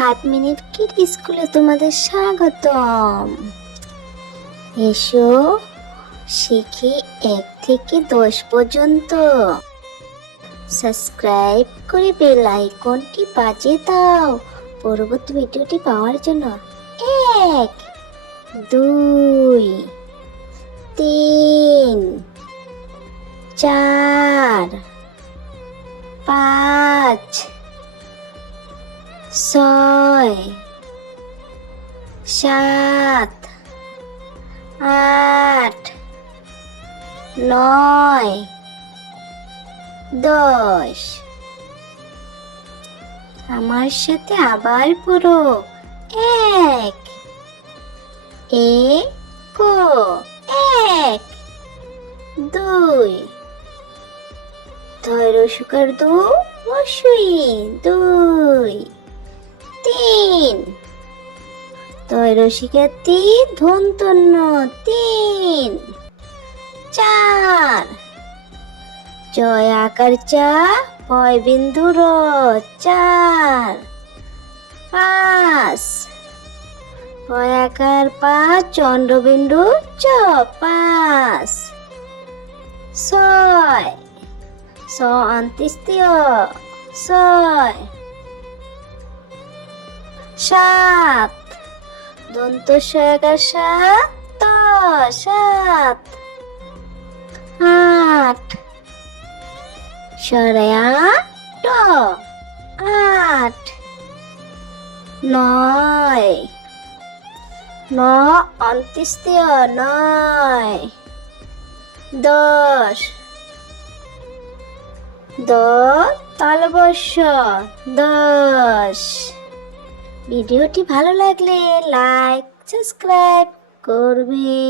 5 minute kid স্কুলে তোমাদের স্বাগতম। এসো শিখি 1 থেকে 10 পর্যন্ত। সাবস্ক্রাইব করে বেল আইকনটি বাজিয়ে দাও পরবর্তী ভিডিওটি পাওয়ার জন্য। 1 2 3 4 5 6 7 8 9 10। আমার সাথে আবার পড়ো। 1 একো 1 2 ধৈর্যসুকার 2 রসই 2 3 ধৈর্যসিকার 3 ধন্তন্য 3 4 জয় আকার 4 ভয় বিন্দু র 4 5 ভয় আকার 5 চন্দ্রবিন্দু চ 5 6 স অন্ত্যেষ্টিয় 6 7 দন্ত সয়াকার 7 ত 7 8 সরয়া ট 8 9 ন অন্ত্যেষ্টিয় 9 10 দ তালবস্য 10। ভিডিওটি ভালো লাগলে লাইক সাবস্ক্রাইব করবে।